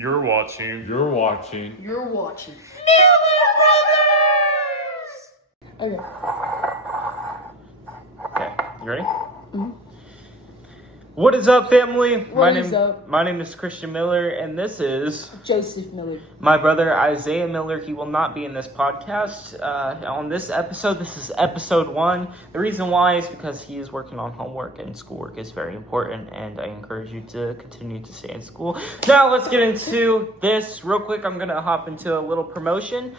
You're watching. You're watching. You're watching. Okay. Okay, you ready? Mhm. What is up, family? What is up? My name is Christian Miller, and this is Joseph Miller. my brother Isaiah Miller. He will not be in this podcast on this episode. This is episode 1. The reason why is because he is working on homework, and schoolwork is very important, and I encourage you to continue to stay in school. Now, let's get into this real quick. I'm going to hop into a little promotion.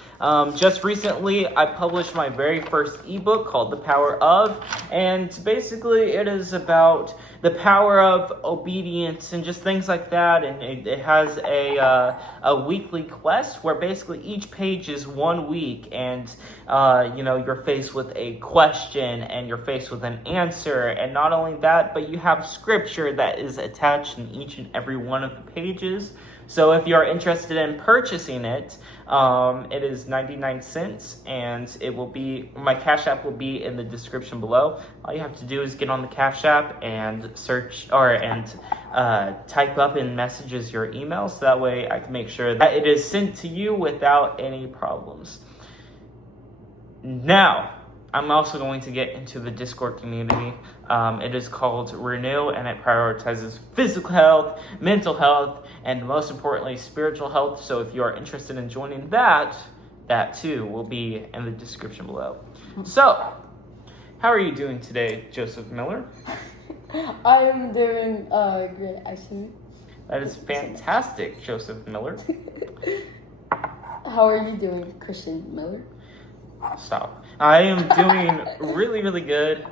Just recently, I published my very first ebook called The Power Of, and basically it is about the power of obedience and just things like that. And it has a weekly quest where basically each page is 1 week, and you're faced with a question and you're faced with an answer. And not only that, but you have scripture that is attached in each and every one of the pages. So if you're interested in purchasing it, it is 99 cents, and it will be, my Cash App will be in the description below. All you have to do is get on the Cash App and search type up in messages your email, so that way I can make sure that it is sent to you without any problems. Now, I'm also going to get into the Discord community. It is called Renew, and it prioritizes physical health, mental health, and most importantly, spiritual health. So if you are interested in joining that too will be in the description below. So, how are you doing today, Joseph Miller? I am doing great, actually. That is fantastic, Joseph Miller. How are you doing, Christian Miller? Stop. I am doing really, really good.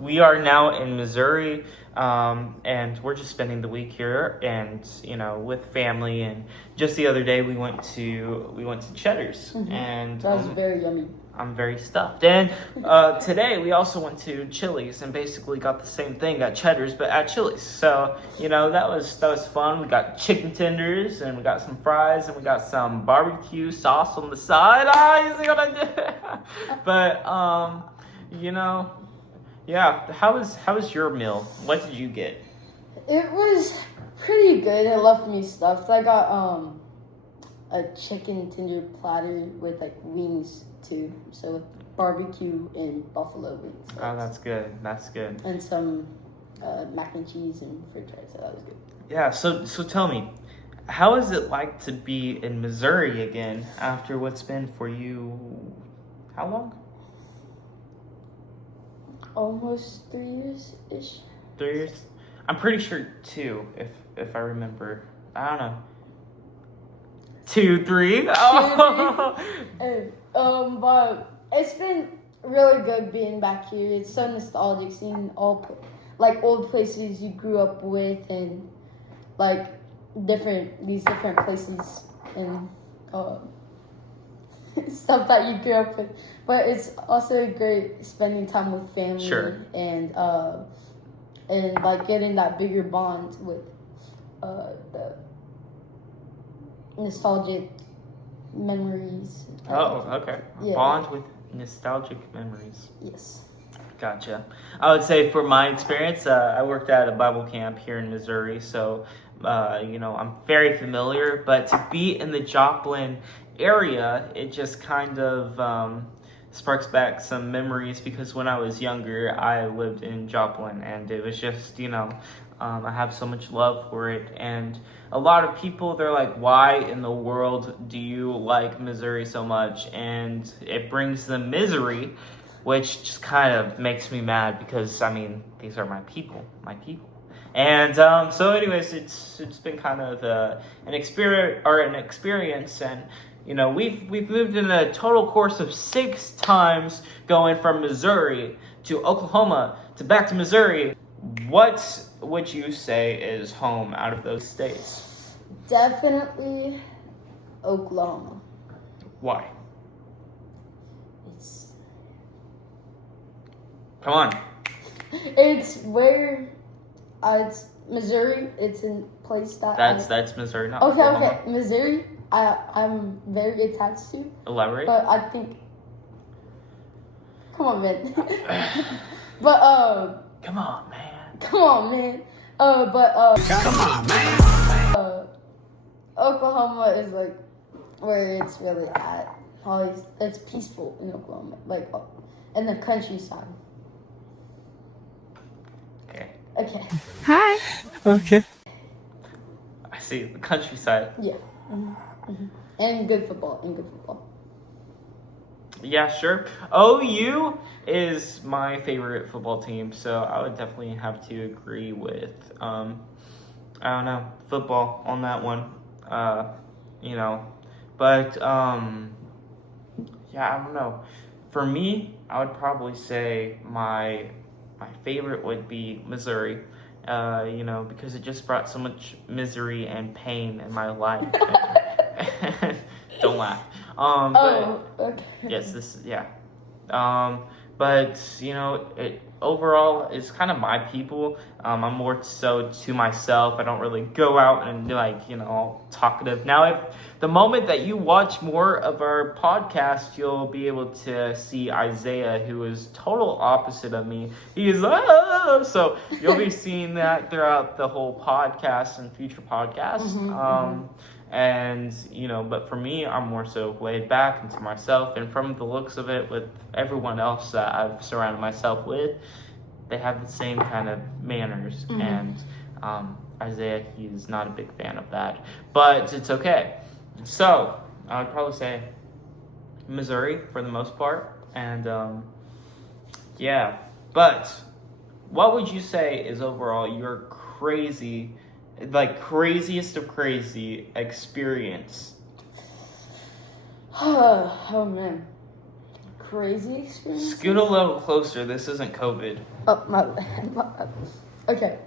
We are now in Missouri, and we're just spending the week here, and with family. And just the other day, we went to Cheddar's, and That was very yummy. I'm very stuffed. And today we also went to Chili's and basically got the same thing at Cheddar's, but at Chili's. So that was fun. We got chicken tenders, and we got some fries, and we got some barbecue sauce on the side. You see what I did? But yeah. How was your meal? What did you get? It was pretty good. It left me stuffed. I got a chicken tender platter with wings too. So barbecue and buffalo wings. Oh, that's good. That's good. And some mac and cheese and french fries. So that was good. Yeah. So tell me, how is it like to be in Missouri again after what's been for you? How long? Almost 3 years-ish. 3 years? I'm pretty sure 2, if I remember. I don't know. 2, 3? Oh. But it's been really good being back here. It's so nostalgic seeing all old places you grew up with, and these different places and stuff that you grew up with. But it's also great spending time with family. Sure. And getting that bigger bond with the nostalgic memories. Oh, okay. Yeah. Bond with nostalgic memories. Yes. Gotcha. I would say for my experience, I worked at a Bible camp here in Missouri, so I'm very familiar. But to be in the Joplin area, it just kind of sparks back some memories, because when I was younger, I lived in Joplin, and it was just, I have so much love for it. And a lot of people, they're like, why in the world do you like Missouri so much? And it brings them misery, which just kind of makes me mad, because, these are my people. And so anyways, it's been kind of an experience, and we've moved in a total course of 6 times, going from Missouri to Oklahoma to back to Missouri. What would you say is home out of those states? Definitely Oklahoma. Why? Come on. It's where it's Missouri. It's in place that That's Missouri, not Oklahoma. Okay. Missouri, I'm very attached to. Elaborate. But I think, come on, man. But Come on, man. Come on, man. Oklahoma is like where it's really at. Always, it's peaceful in Oklahoma, like in the countryside. Okay. Okay. Hi. Okay. I see the countryside. Yeah. And good football. Yeah, sure. OU is my favorite football team, so I would definitely have to agree with, I don't know, football on that one. But, yeah, I don't know. For me, I would probably say my favorite would be Missouri, because it just brought so much misery and pain in my life. Don't laugh. Okay. Yes, but it overall is kind of my people. I'm more so to myself. I don't really go out and all talkative. Now, if the moment that you watch more of our podcast, you'll be able to see Isaiah, who is total opposite of me. He is so you'll be seeing that throughout the whole podcast and future podcasts. And, but for me, I'm more so laid back into myself. And from the looks of it, with everyone else that I've surrounded myself with, they have the same kind of manners. And Isaiah, he's not a big fan of that. But it's okay. So, I would probably say Missouri for the most part. And, yeah. But what would you say is overall your craziest of crazy experience? Oh man, crazy experience. Scoot a little closer. This isn't COVID. Oh my bad. Okay.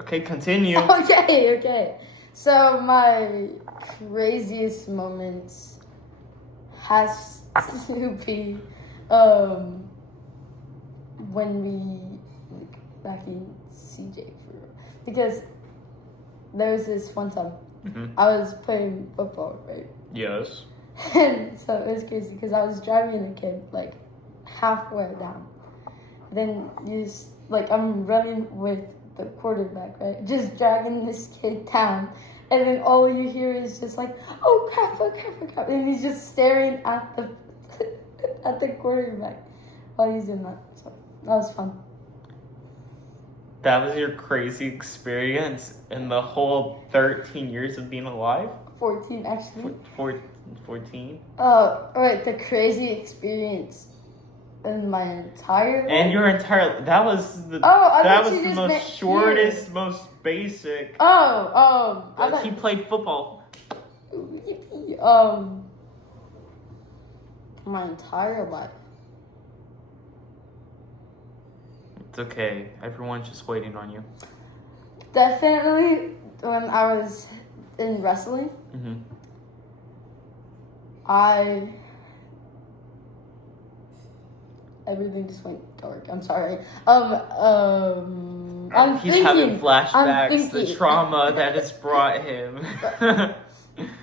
Okay, continue. Okay. So my craziest moments has to be when we back in CJ for real. Because there was this one time I was playing football, right? Yes. And so it was crazy because I was driving a kid like halfway down. Then I'm running with the quarterback, right? Just dragging this kid down. And then all you hear is just like, oh crap. And he's just staring at the at the quarterback while he's doing that. So that was fun. That was your crazy experience in the whole 13 years of being alive? 14 actually. 14? Alright, the crazy experience in my entire life. And your entire... That was the... that was the most shortest, most basic... I he played football. My entire life. It's okay. Everyone's just waiting on you. Definitely when I was in wrestling, everything just went dark. I'm sorry. He's having flashbacks, the trauma that has brought him.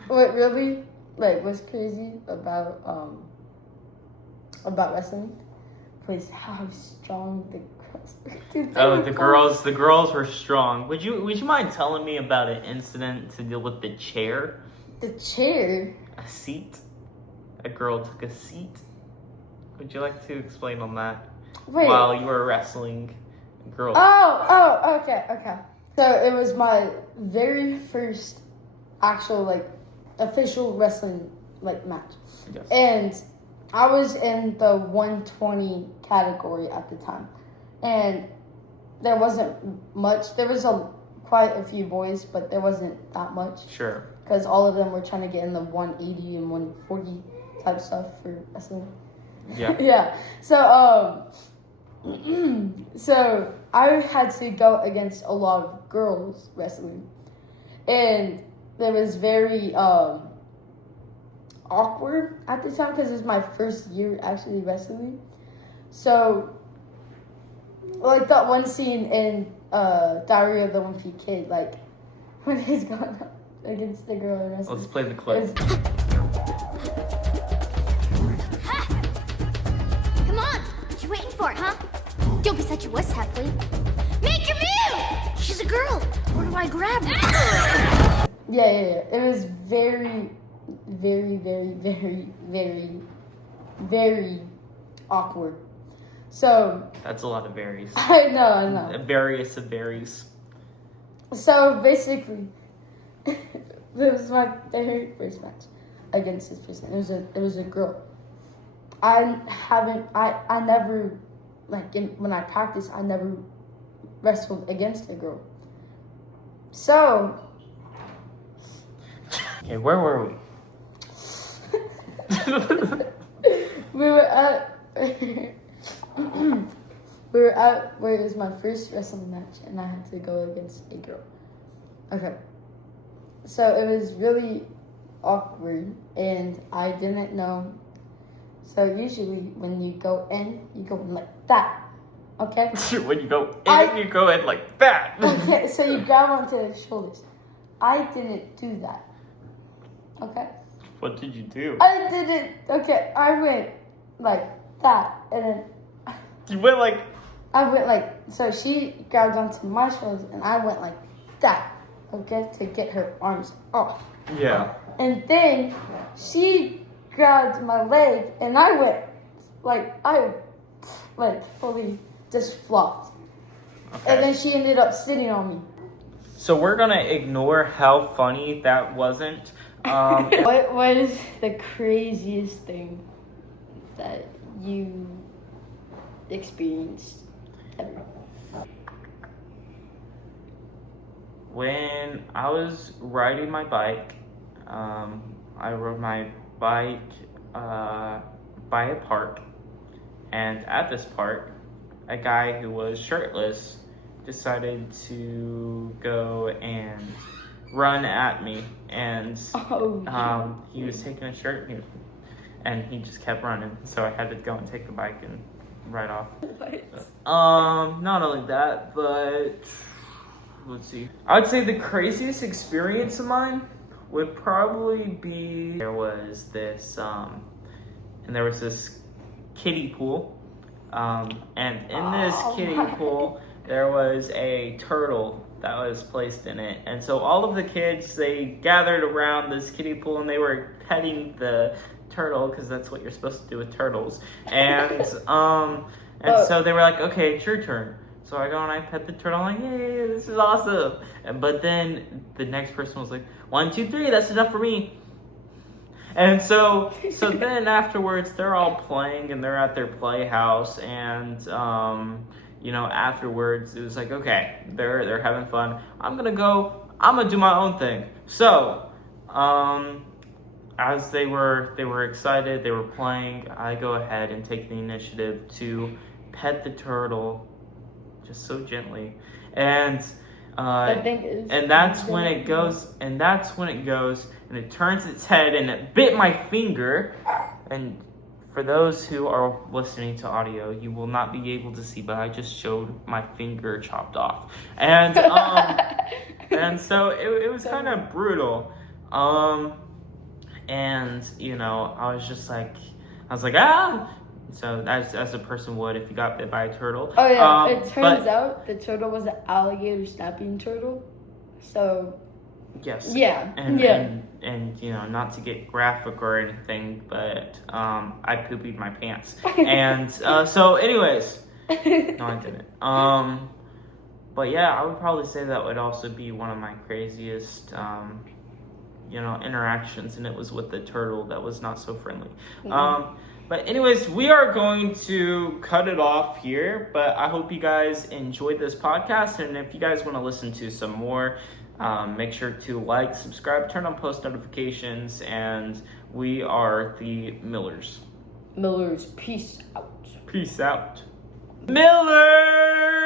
What really was crazy about wrestling was how strong the girls. The girls were strong. Would you mind telling me about an incident to deal with the chair? The chair? A seat? A girl took a seat? Would you like to explain on that? Wait. While you were wrestling girls. Okay. So it was my very first actual official wrestling match. Yes. And I was in the 120 category at the time. And there wasn't much. There was quite a few boys, but there wasn't that much. Sure. Because all of them were trying to get in the 180 and 140 type stuff for wrestling. Yeah. Yeah. So, so I had to go against a lot of girls wrestling. And there was very awkward at the time because it was my first year actually wrestling. So, that one scene in Diary of the Wimpy Kid, when he's going up against the girl in wrestling. Let's play the clip. Come on! What you waiting for, huh? Don't be such a wuss, Heffley. Make your move! She's a girl. Where do I grab her? Yeah. It was very, very, very, very, very, very awkward. So That's a lot of berries. I know. Various of berries. So basically, it was my very first match against this person. It was a girl. I never, like, when I practice, I never wrestled against a girl. So. Okay, where were we? We were at where it was my first wrestling match, and I had to go against a girl. Okay, so it was really awkward, and I didn't know. So usually when you go in like that. Okay. When you go in, you go in like that. Okay, so you grab onto the shoulders. I didn't do that. Okay. What did you do? I didn't. Okay, I went like that, and then You went like. I went like, so she grabbed onto my shoulders, and I went like that, okay, to get her arms off. Yeah. And then she grabbed my leg, and I went I fully just flopped. Okay. And then she ended up sitting on me. So we're gonna ignore how funny that wasn't. What was the craziest thing that you experienced ever? When I was riding my bike, I rode my bike by a park, and at this park, a guy who was shirtless decided to go and run at me, and he was taking a shirt and he just kept running, so I had to go and take the bike and ride off. What? Not only that, but let's see. I'd say the craziest experience of mine would probably be there was this kiddie pool, and in this kiddie pool there was a turtle that was placed in it, and so all of the kids, they gathered around this kiddie pool and they were petting the turtle, because that's what you're supposed to do with turtles, and so they were like, okay, it's your turn. So I go and I pet the turtle. I'm like, hey, this is awesome. But then the next person was like, 1, 2, 3, that's enough for me. And so then afterwards, they're all playing and they're at their playhouse, and afterwards it was like, okay, they're having fun. I'm gonna do my own thing. So as they were excited, they were playing, I go ahead and take the initiative to pet the turtle just so gently, and that's when it goes and it turns its head and it bit my finger. And for those who are listening to audio, you will not be able to see, but I just showed my finger chopped off, and and so it was kind of brutal, and I was like ah. So as a person would if you got bit by a turtle. Oh yeah, it turns out the turtle was an alligator snapping turtle. So yes. Yeah. And not to get graphic or anything, but I pooped my pants. And so anyways, no, I didn't. But yeah, I would probably say that would also be one of my craziest interactions, and it was with the turtle that was not so friendly. Mm-hmm. But anyways, we are going to cut it off here, but I hope you guys enjoyed this podcast, and if you guys want to listen to some more, make sure to like, subscribe, turn on post notifications, and we are the Millers. Millers, peace out. Peace out. Millers!